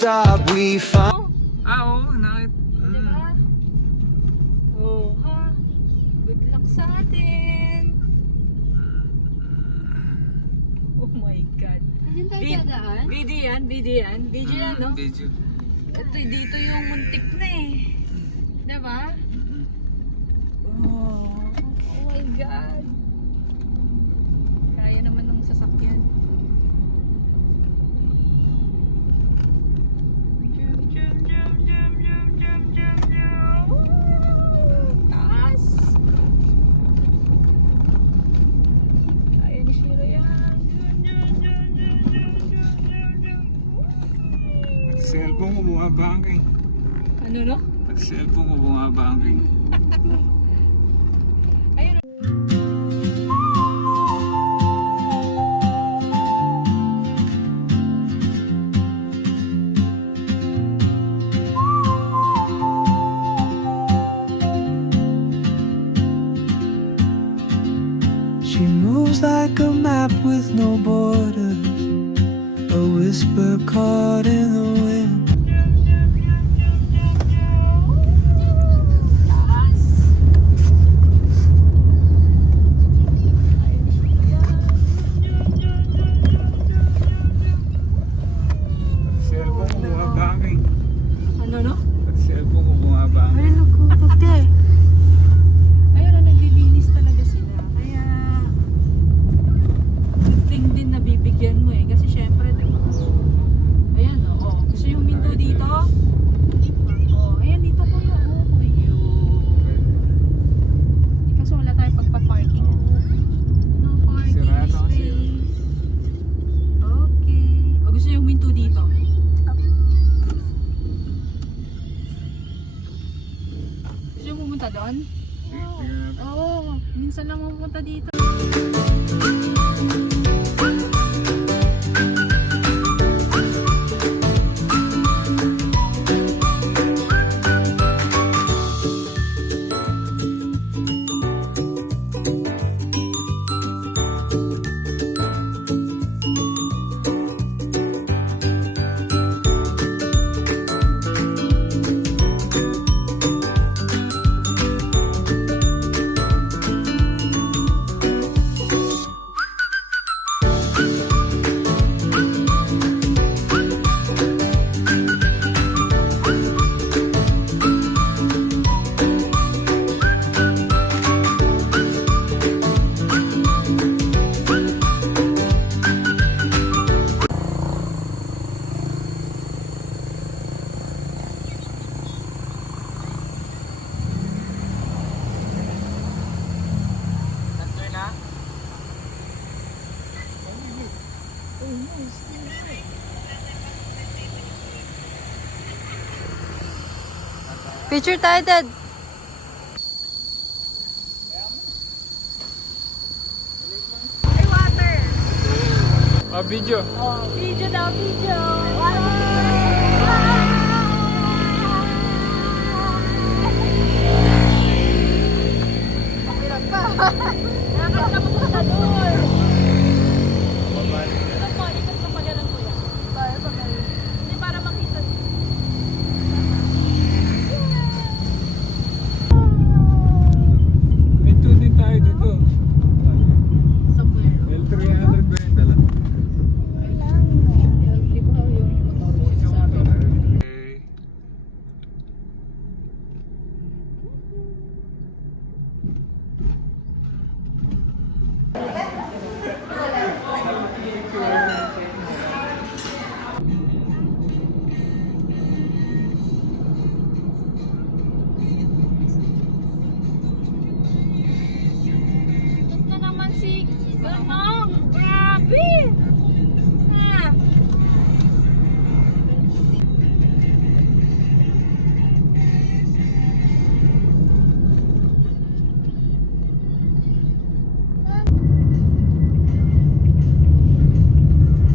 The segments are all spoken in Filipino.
stop, we find. Oo, nakit. Diba? Oh, ha? Good luck sa atin. Oh my God. Ayun tayo dadaan? Video yan, video yan. Video yan, no? Video. Ito, dito yung muntik na eh. Diba? Oh, oh my God. Kaya naman ng sasakyan. Jum, jum, jum, jum, jum, jum, jum, jum. Taas. Kaya ni Shiro yan. Jum, jum, jum, jum, jum, jum, jum, jum. Cellphone ko bumabangking. Ano no? Pag cellphone ko bumabangking. Ayun. She moves like a map with no borders, a whisper caught in the wind. Taas. Cellphone ko bumabangking. Ano no? Pag cellphone ko bumabangking. Ay, nagkukuti. Ayun na, naglilinis talaga sila. Kaya, good thing din na bibigyan mo eh. Kasi syempre, diba? Ayan, oh. Gusto yung minto dito? Oh, ayan, dito ko yun. Oh, ayun. Kaso wala tayong pagpa-parking. No parking Sirado kasi space. Okay. O, gusto yung minto dito? Gusto yung pumunta doon? Oo, minsan lang pumunta dito. Picture tayo, Dad. Ay, water! Video. Oh, video daw, video! Pakirat pa! Nakakit na pupunta doon! Ikot mo, ikot mo pa ganun kuya. Tayo pa ganun. Hindi para makita. Minto din tayo dito. Somewhere. L300 ba yun dala? Di ba yung motor sa akin? Okay. Tut na naman si Ganong! Grabe! Ah!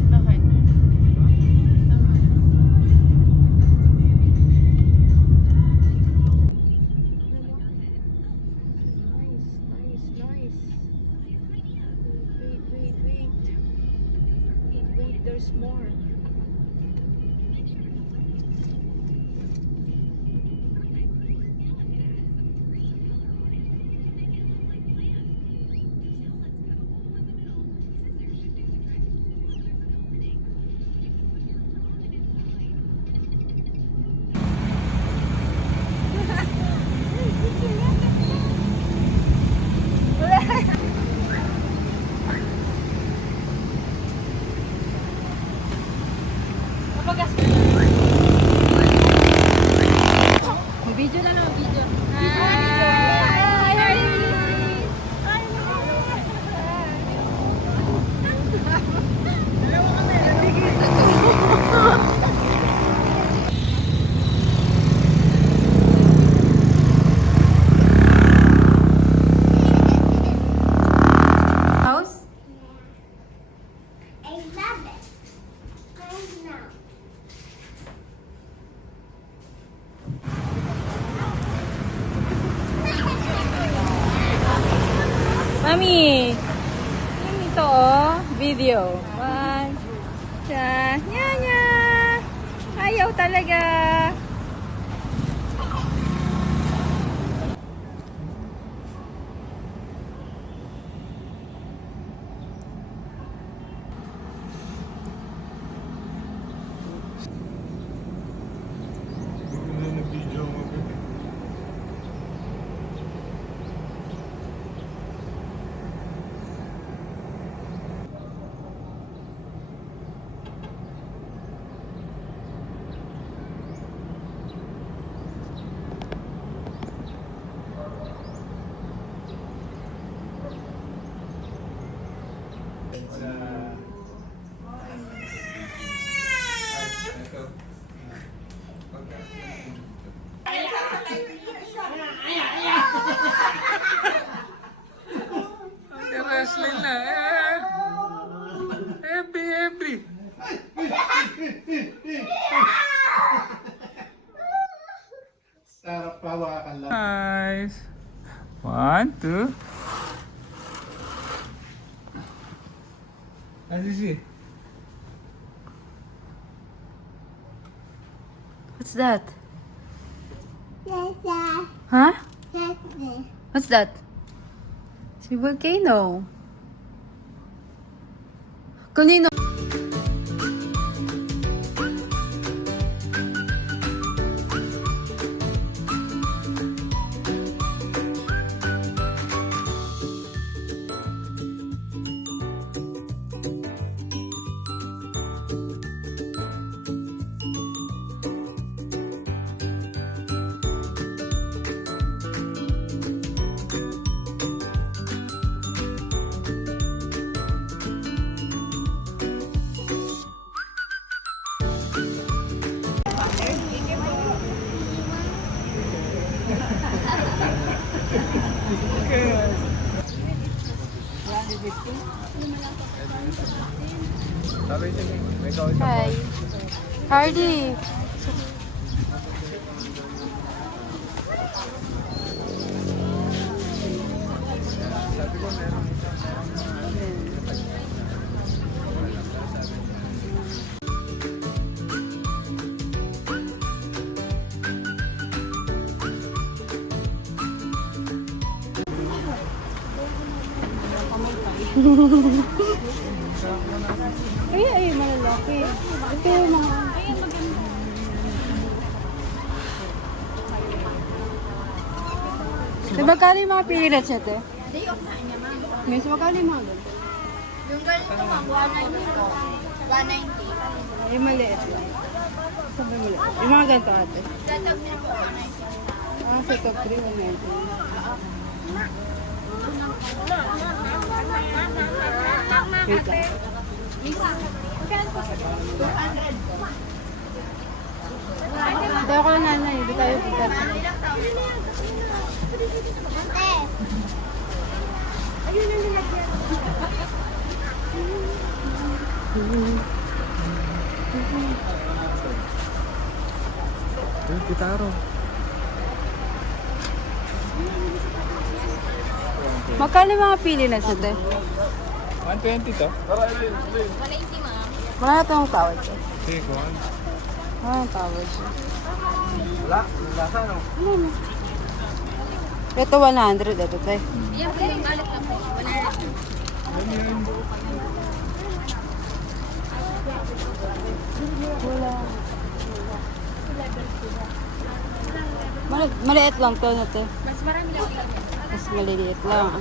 Bakit? There's more. Papagas. Video na lang, video. House? I love it. I know. Mami! Yung ito oh, video. One, siya, nya. Ayaw talaga. Nag-video mo. Wrestling na eh. Happy. Sarap hawakan lang. Nice. 1, 2. As you see. What's that? Yes, yes, Huh? yes, yes. What's that? It's a volcano. Kanino? Hi. Hardy. Ay, malalaki. Ito yung mga... Magkano yung mga peanuts niya, te? May magkano yung mga ganito? Yung ganito mga 190. Yung maliit lang. Saan ba yung maliit? Yung mga ganito, ate. Tatag niya po 190. Ah, set of 3, 190. Wait lang. Tayo ko na nanay, hindi tayo putat. Ayun ang nilagyan. Gitaro. Magkano yung mga pili na sa te? 120 to? Wala na itong tawad siya. Okay, go on. Wala na tawad siya. Wala. Lasa no? Ito 100, ito te. Yan po yung alat na po. 100. Wala. Maliit lang to na te. Mas marami lang yung Mas maliliit lang.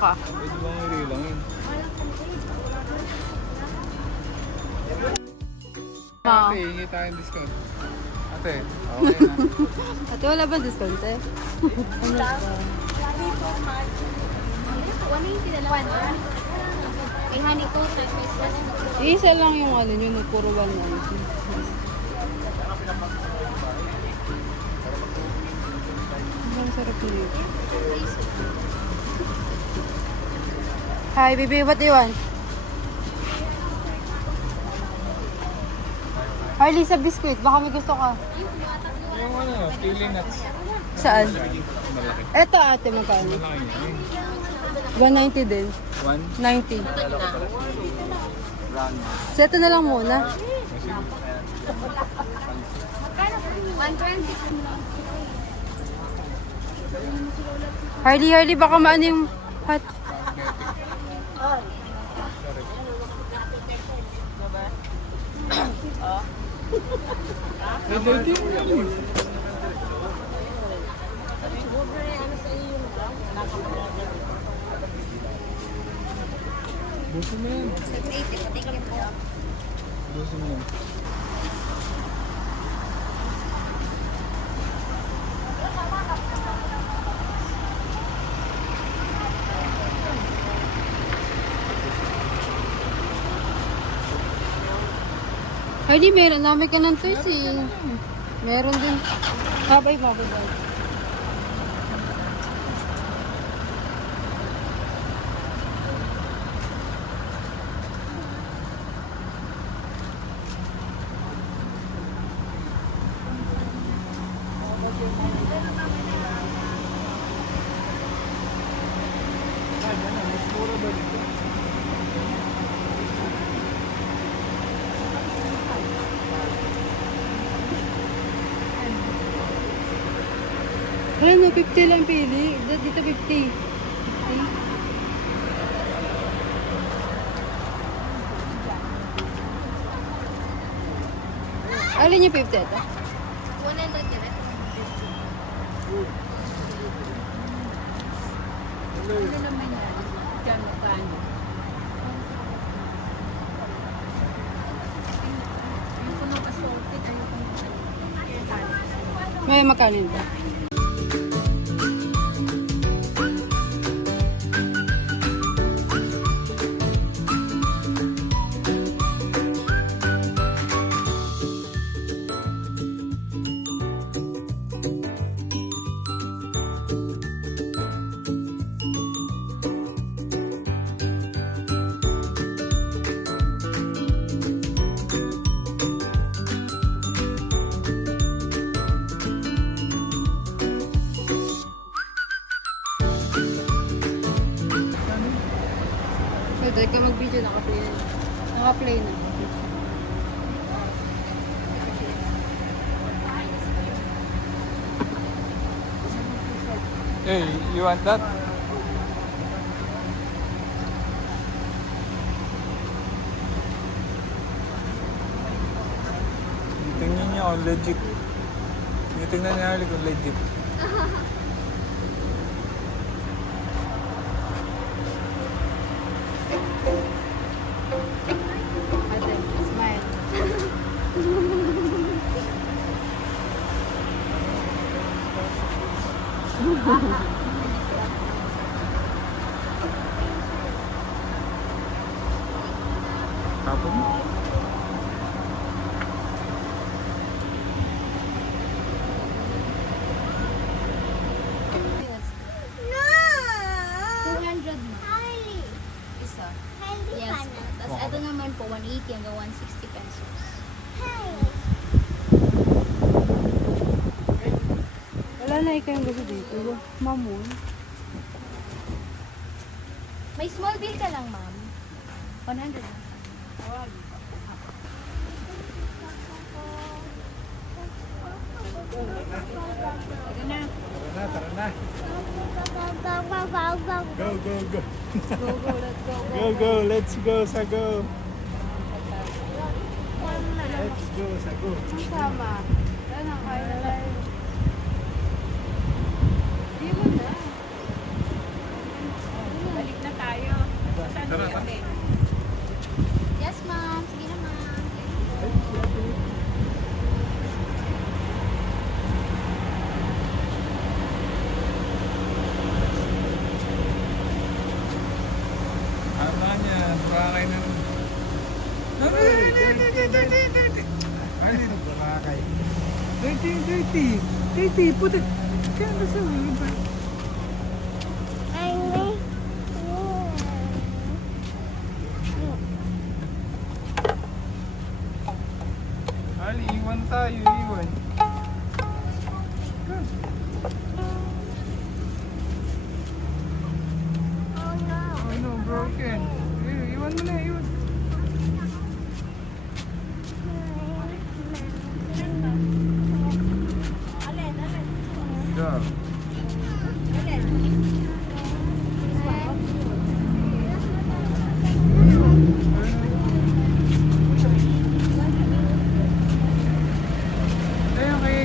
ka. Pwede bang i-relangin? Ah. Ate, hingi tayong discount. Ate, okay na. Ate, wala ba discount eh? 180 na lang. May honey ko, 3 pesos. Isa lang yung ano nyo, no, puro 190. Ang sarap nyo. Hi, baby, what do you want? Harley, sa biscuit. Baka may gusto ka. Yung ano, pili nuts. Saan? Malaki. Eto ate, magkano? Malaki yun. 190 din. 90. 1? Seto na lang muna. 120. Harley, baka maano yung hot. Eh, dirty mo yan eh. Buso mo yan. 780 patikin po. Buso mo yan. Harley, meron. Dami ka ng toys eh. Meron din. Habay mo, habay. Wala no, 50 lang pili. Dito 50. 50. Alin niya 50 ito? 100 direct. Ano naman yan? Diyan magkano? Yung puno ka-salted, ayoko may magkano ito? Pwede ka mag-video, naka-play na. Naka-play na. Hey, you want that? Tingnan niyo kung legit. Tingnan niyo kung legit. Ate, smile. Tapos mo? Isa. Yes. Tapos ito naman po, 180 hanggang 160 pesos. Wala na ikaw yung gusto dito. Mamon. May small bill ka lang, ma'am. 100. Tara na. Go, go, go. Go, go, let's go. Go, go. Let's go, Sago. Let's go, Sago. Sama. Wala na, kaya na tayo. Di mo na. Balik Tara, tara. Yes, ma'am. Sige na, ma'am. Tama niya. Bakay na. Ay, Bakay. dirty. Put it. Kaya na sa mga. Ali, iwan tayo, iwan. Oh no, broken. Iwan mo na, iwan. Go. Ay, okay.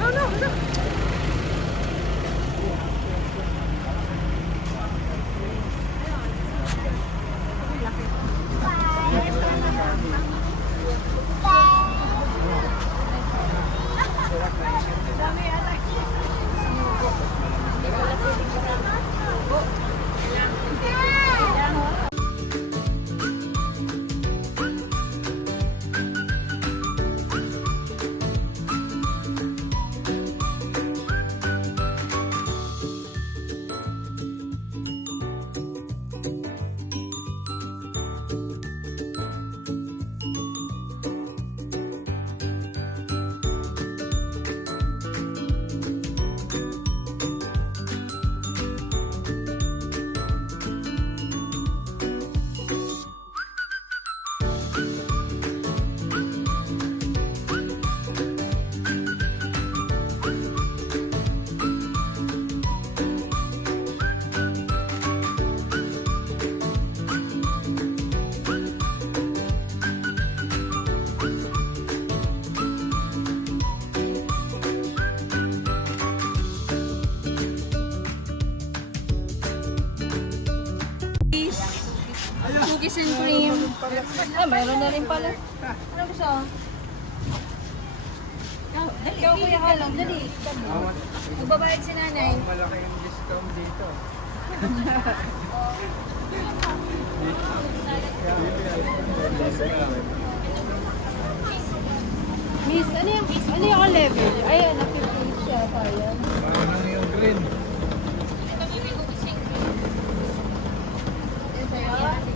No. Cookies and cream. Ah, mayroon na rin pala. Ano gusto? Ikaw, kuya ka lang. Dali. Magbabayad si nanay. Malaki yung discount dito. Miss, ano yung level? Ayan, nakipage siya. Ayan. Parang lang yung green.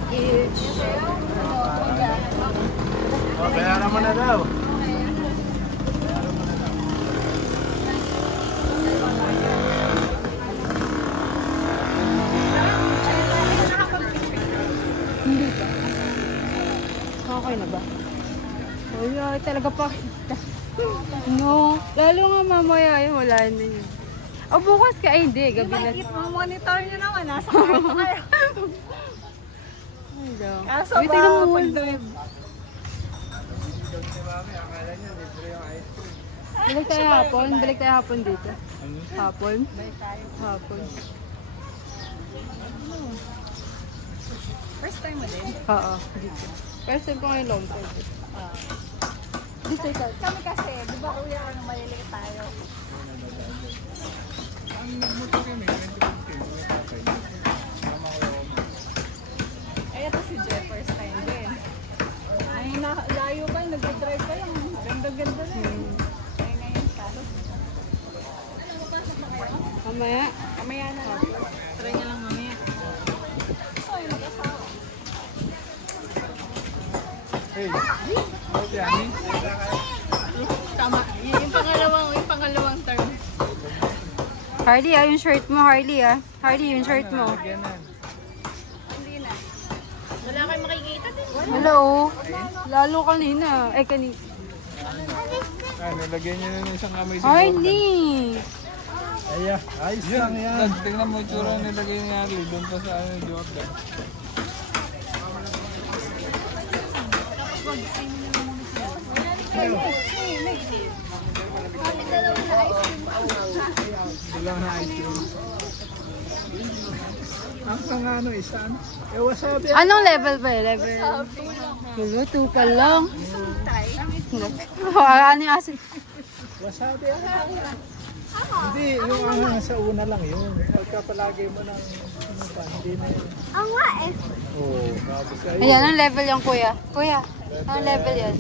Each. Oh, bayaran mo na daw. Okay na ba? Ay, talaga pa. No. Lalo nga mamaya yun, wala na yun. O bukas ka, ay hindi, gabi na. Monitor nyo naman. Nasa kwarto kayo. Ay, daw. Kaso Wait, tingnan mo. pag-drive. Balik tayo hapon dito. Hapon? Hapon. First time mo din? Oo, dito. First time ko ngayon long time. Dito ikaw. Kami kasi, di ba kuya, nung maliliit tayo? Ang nagmotor kami, 2015, tatay. Mama ko yung Eh, ito si Jeff, first time din. Ay, layo pa, nag-drive pa lang. Ganda-ganda na. Ay, ngayon, kaso. Mamaya. Kamaya na lang. Try niya lang mamaya. Ay, nag-asawa. Hey, oh, Johnny. Tama. Yung pangalawang term. Harley, yung shirt mo, Harley, Harley, yung shirt mo. Lagyanan. Hindi na. Wala kayong makikita din. Hello. Lalo kanina. Ay, kanina. Nilagyan niyo na ng isang kamay si Harley. Aya, ayos lang yan. Tingnan mo yung tsura nilagay ni Ali doon pa sa Jordan. Kami dalawa na ice cream. Dalawa na ice cream. Ang ano, isa ano? Eh, wasabi. Anong level ba eh? Level? Tulo, 2 pa lang. Ano yung asin? Wasabi. Hindi, yung sa una lang yun. Pagka palagi mo ng ano pa, hindi na yun. Ang nga eh. Oo, tapos ayun. Ayan, anong level yung kuya? Kuya, anong level yan?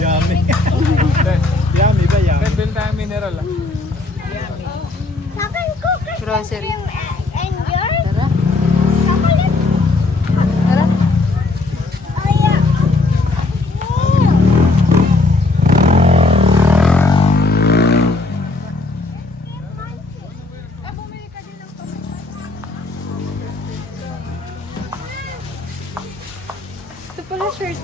Yummy. Yummy ba yummy? Level tayo mineral ah. Sa akin ko kasi Grocery. cream and yours. Tara, Chocolate. tara. Oh yeah. Ito pala shirt.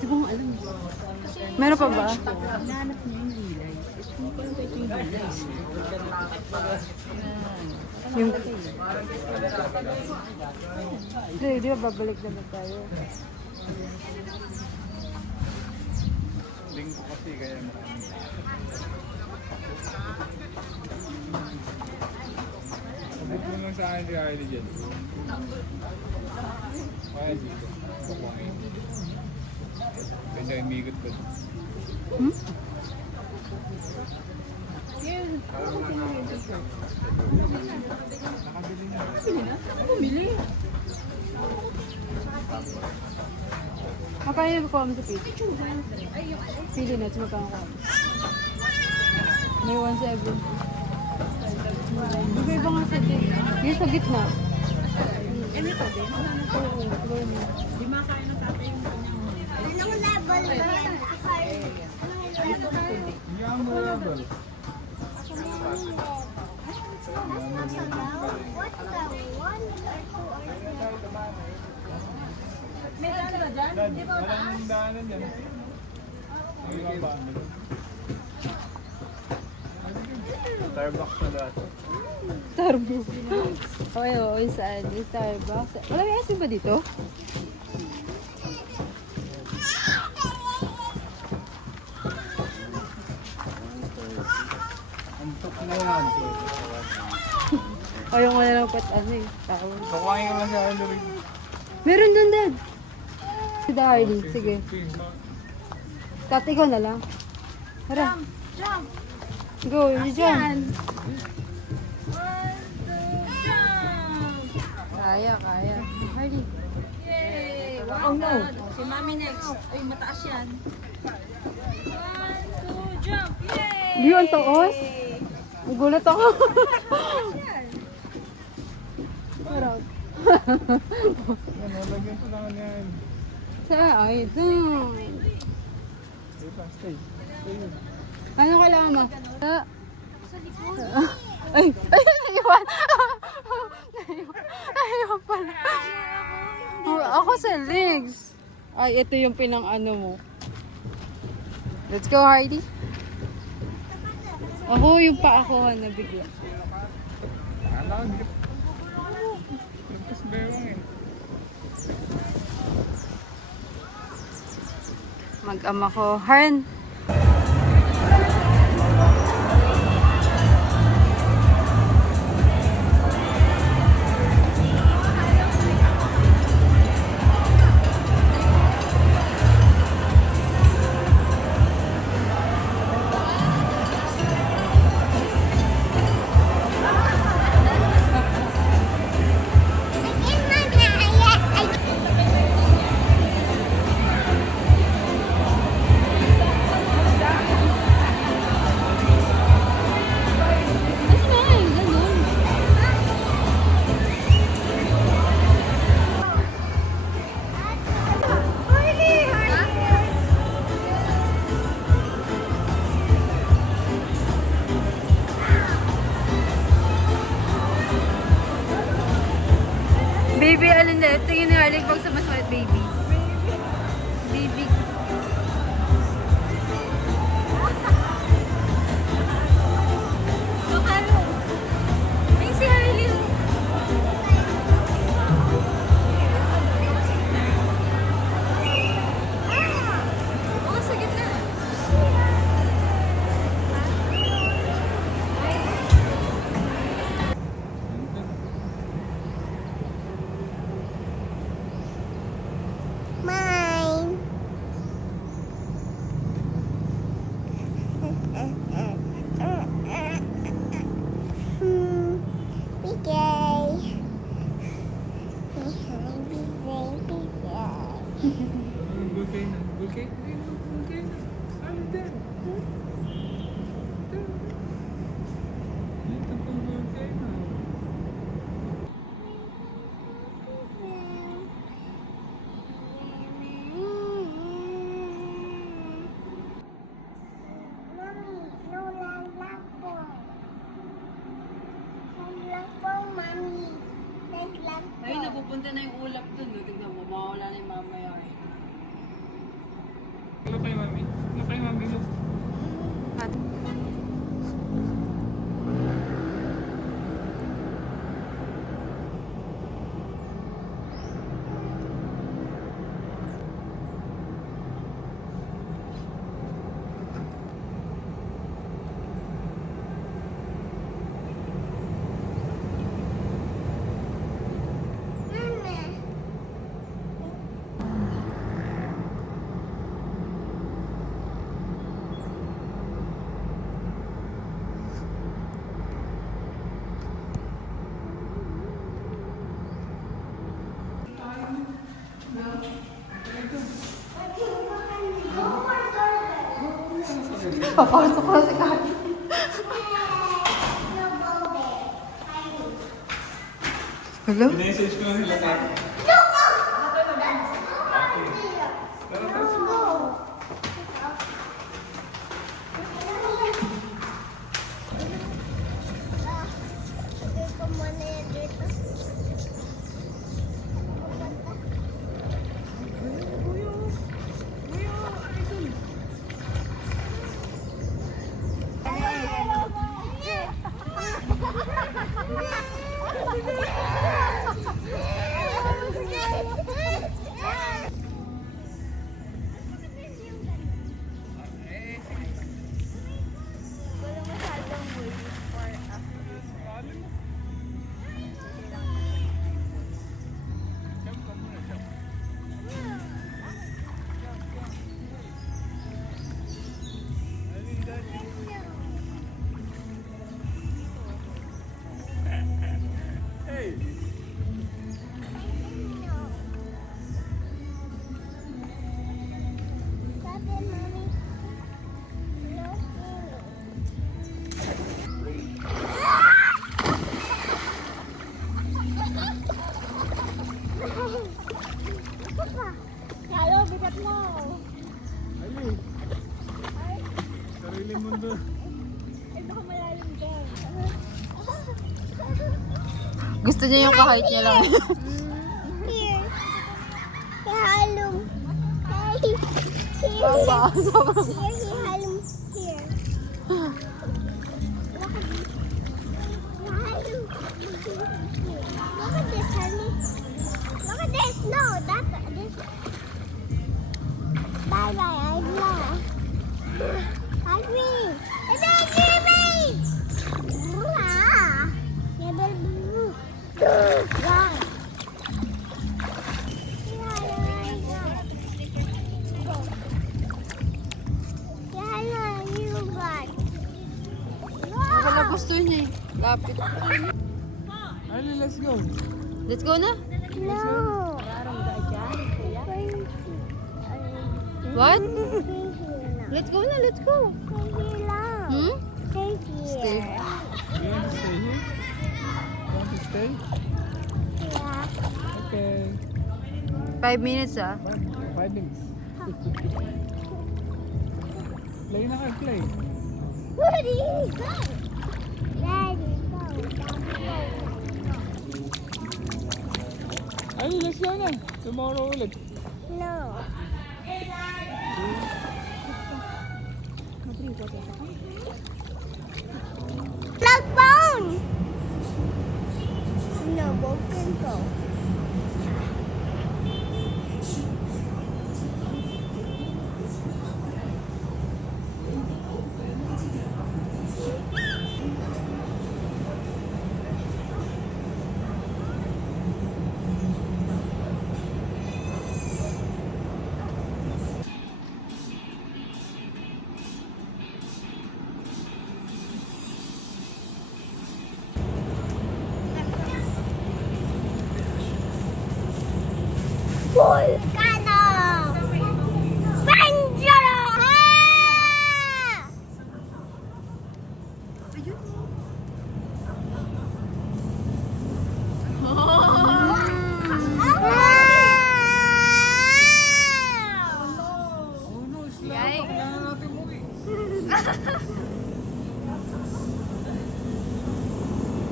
Di ko alam. Meron pa ba? Yung... Di ba babalik naman tayo? Lingko kasi kaya marami. Sabit mo lang sa akin si Kylie dyan. Kaya dito. Pakuangin. Kaya imigot ko. Hmm? Makaya ko kami sa pili. Pili na, magkano ko. May 170. Bigay ba nga sa din? Yung sa gitna. Oo, Di makain ng tatay yung kanyang Anong level ba yan? Anong level? Hindi ako malabal. What's the 1 or 2 or 3? May daan na dyan? Di ba? Walang daanan yan. Ay, ba? Starbucks na lahat. Starbucks. Okay, oo, saan? Yung Starbucks. Wala may asin ba dito? Antok na yan. Ayaw ko na lang pat ano eh. Tawag. Pakuangin ko lang si Kylie rin. Meron dun, Dad. Si Darlie. Sige. Tat, ikaw na lang. Tara. Jump! Go, you jump. Kaya, kaya. Hardy. Yay! Oh no! Si Mami next. Ay, mataas yan. 1, 2, jump! Yay! Di, ang taos. Nagulat ako. Sarap. Yan, lagyan ko lang yan. Ay, ito. Dito, stay. Stay yun. Ano kailangan mo? Ay, naiwan. Naiwan pala. Ako sa legs. Ay, ito yung pinang ano mo. Let's go, Hardy. Ako yung paakuhan na bigla. Alam, hindi. Lumpas bewang eh. Mag-ama ko. Harn. Baby, alin na? Tingin ni Harley pag sa mas maliit, baby. Baby. Pupunta na yung ulap dun, no? Tignan mo, mawawala na yung mamaya. Look kay mami. Look kay mami, look. Papasok ko na si Kati. Hello? Message ko na sila tayo. Halo, bigat mo. Ali. Sarili mundo. Ay, baka malalim dyan. Gusto niya yung kahit niya lang. Here. Halum. Here. Baba, sobrang. Here, halum. Here. Look at this, honey. Look at this. No, that's this. Bye bye, Agla. Hug me. Hug me. Ah. Never do. Wow. Wala gusto niya eh. Lapit. Ali, let's go. Let's go na. No. What? Let's go na, let's go. Hmm? Stay Stay. You want to stay here? You want to stay? Yeah. Okay. 5 minutes ah. 5 minutes. Play na kayo, play. Where do you go? Daddy, go. Ali, let's go na. Tomorrow ulit. No. Plug phone. No, broken phone. Volcano! Vengero! Oh no, slow. Kailangan natin umuwi.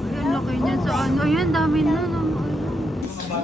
Ayun, laki niya sa ano. Ayun, dami na. No.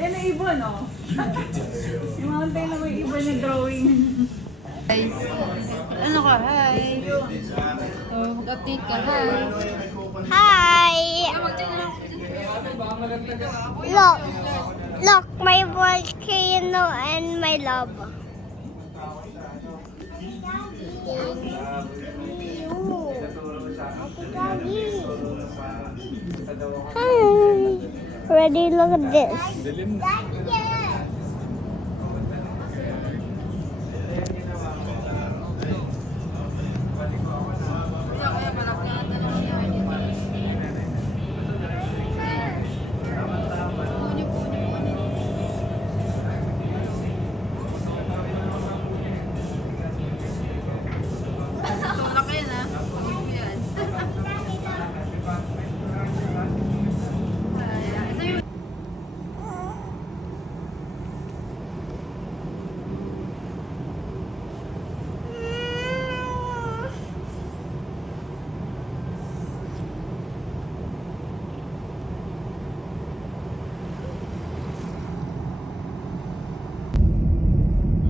Eh, may ibon, oh. Yung mga tayo na may ibon yung drawing. Ano ka? Hi! Oh, mag-update ka. Hi! Hi! Look! Look, my volcano and my lava. Hi! Ready? Look at this.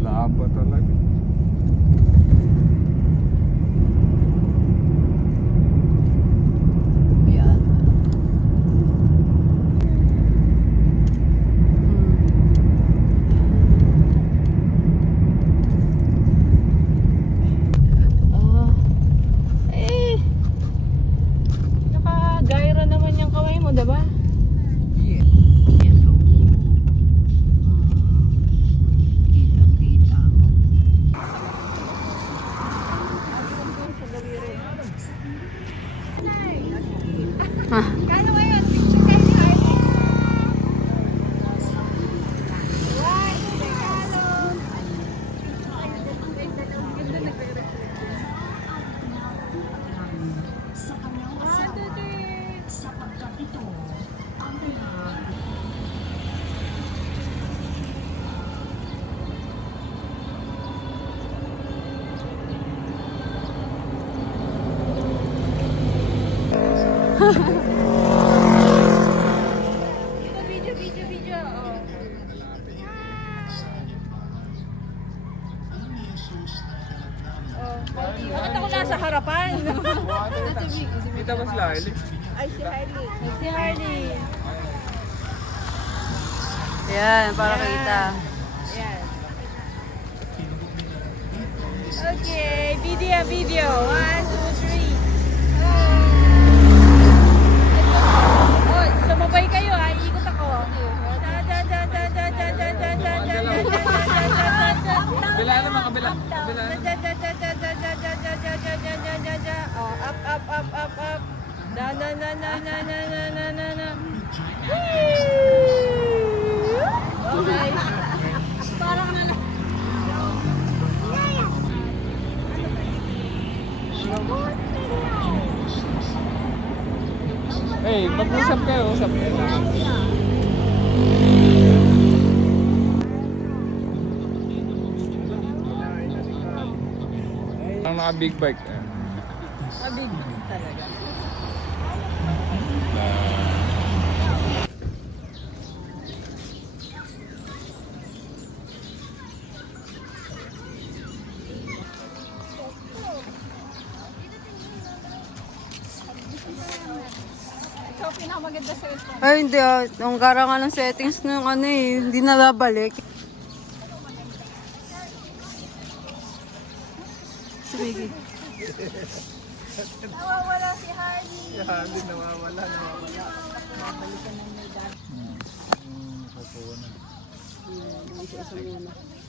Laba talaga. Naka-gyro naman yung kamay mo, diba? Kano ngayon? Picture kayo ni Harvey. One, Tagalog. Video. Oh. Bakit ako nasa harapan? Kita ba sila, Ellie? Ay, si Harley. Si Harley. Yan, para kita. Yan. Okay, video. 1, 2, 3. Oh, sumabay kayo ha. Iikot ako. Kabila naman, kabila. Kabila. Oh, up. Na. Okay. Parang na. Hey, mag-usap kayo, usap kayo. Ang naka-big bike. Mabig talaga. Ikaw pinakamaganda sa ito. Ay, hindi ah. Ang garangan ng settings ng ano eh. Hindi na babalik. Sige. Nawawala si Harley. Si Harley nawawala.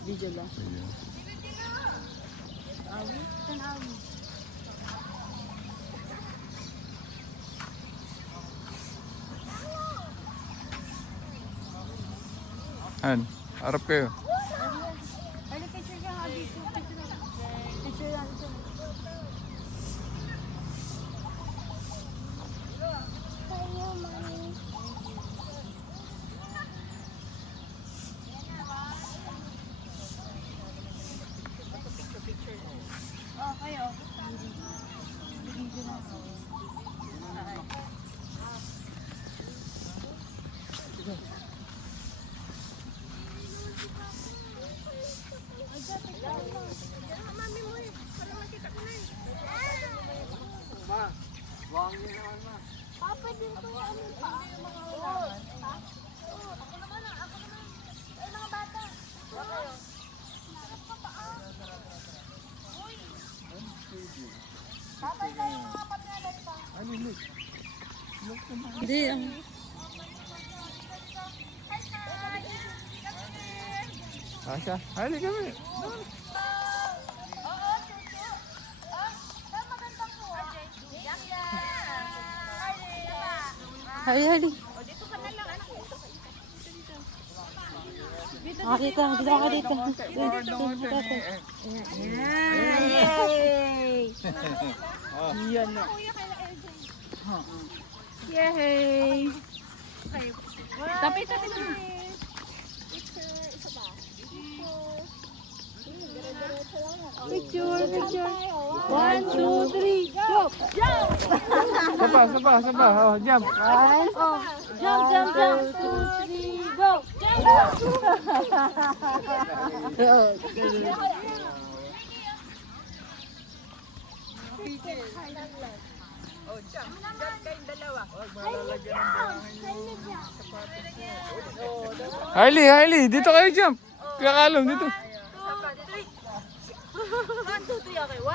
Video lang. Ayan, harap kayo. Ay, picture ka nga dito. Picture lang ito. Oh, kayo. Video na. Papa, din ko yung ano pa. Ako naman. Ay, mga bata. Papa, kayo mga pagkalat pa. Hindi, Asya, hali kami. hali. Dito ka dito. Yay! Yay! Tapi. Picture. 1, 2, 3, go! Sapa. Oh, jump. Jump, 2, 3, go! Harley, dito kayo jump. Kaya kalong dito. 1, 2, 3, okay. 1,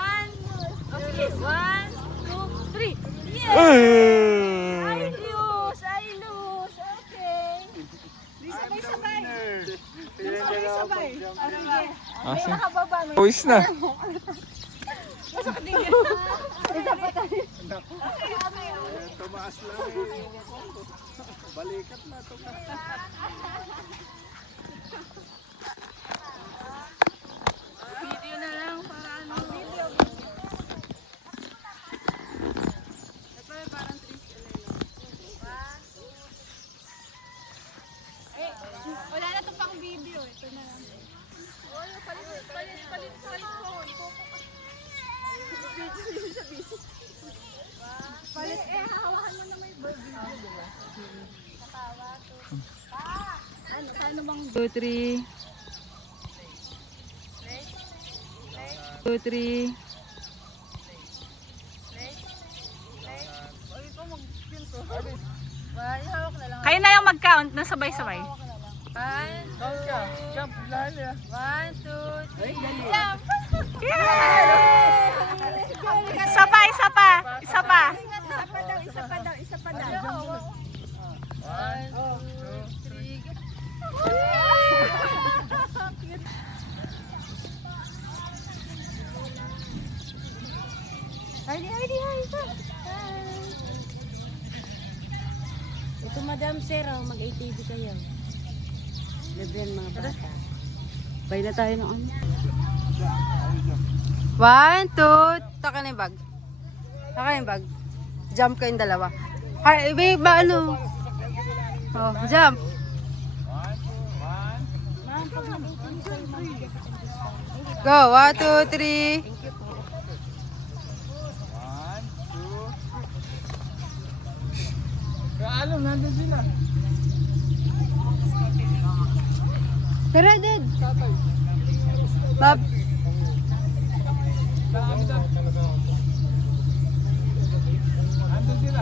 okay. 1, 2, 3. Yeah! Eh! Lose! Okay. Sabay-sabay. Asa? Pawis na. Tumaas lang eh. Balikat na ito ka. Video na lang para ano. Ito ay parang trick. Wala na itong pang video. Ito na lang. Palit phone. Palit, hawakan mo na may video, di ba? Ano bang 2, 3. 2, 3. Kayo na yung mag-count na sabay-sabay. 1, Jump, lali ah. 1, 2, 3. Jump! Isa pa. Isa pa daw. 1, 2, 3. Hi. Ito Madam Sir, mag-ATV kayo. Libre mga bata. Bay na tayo ng ano. 1, 2, taka na yung bag. Jump kayong dalawa. Hi, babe, ba ano? Oh, jump. 1, 2. Go, 1, 2, 3. 1, 2. Kaalam, nandun sila. Tara, Dad. Bob. Nandun sila.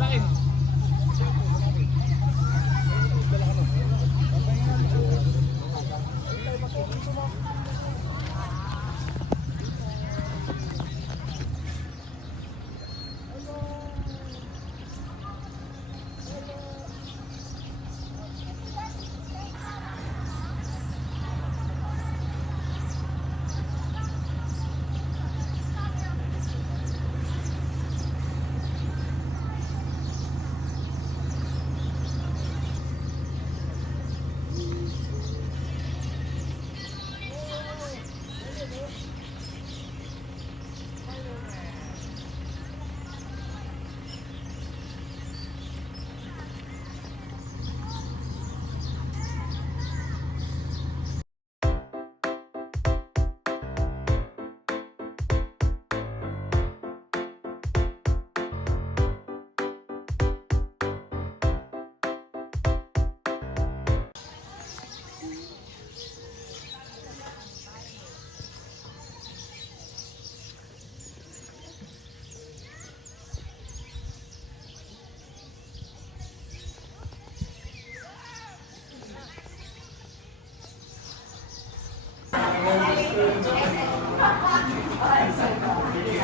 Lain.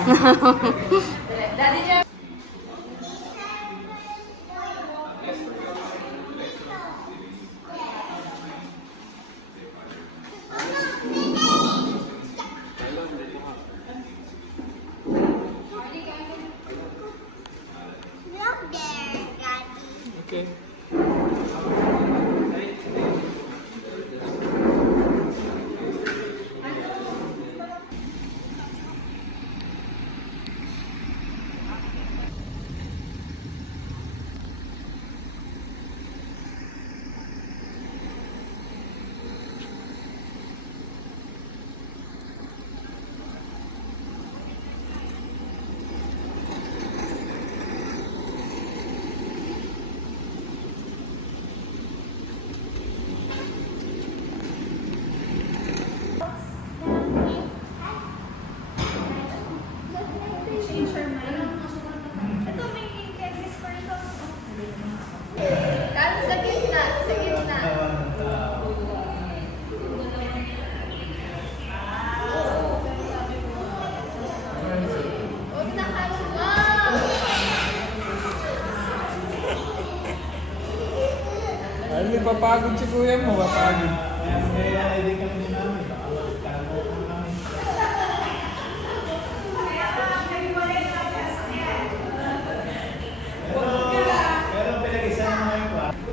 Look there, Daddy. Okay. Ay, papagod si kuya mo, papagod. Kaya ready kami ni Mami. Baka magkano ko namin. Pero pinag-isa naman yung kwarto.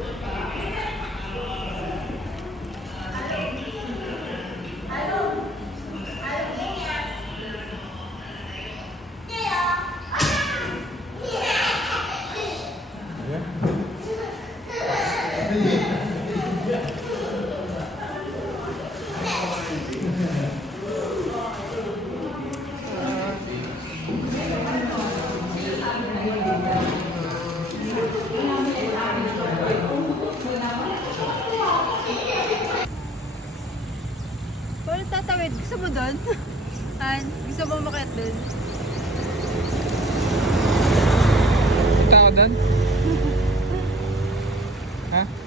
Paano tatawid? Gusto mo doon? Han, gusto mo makit doon? Punta ako doon? Ha?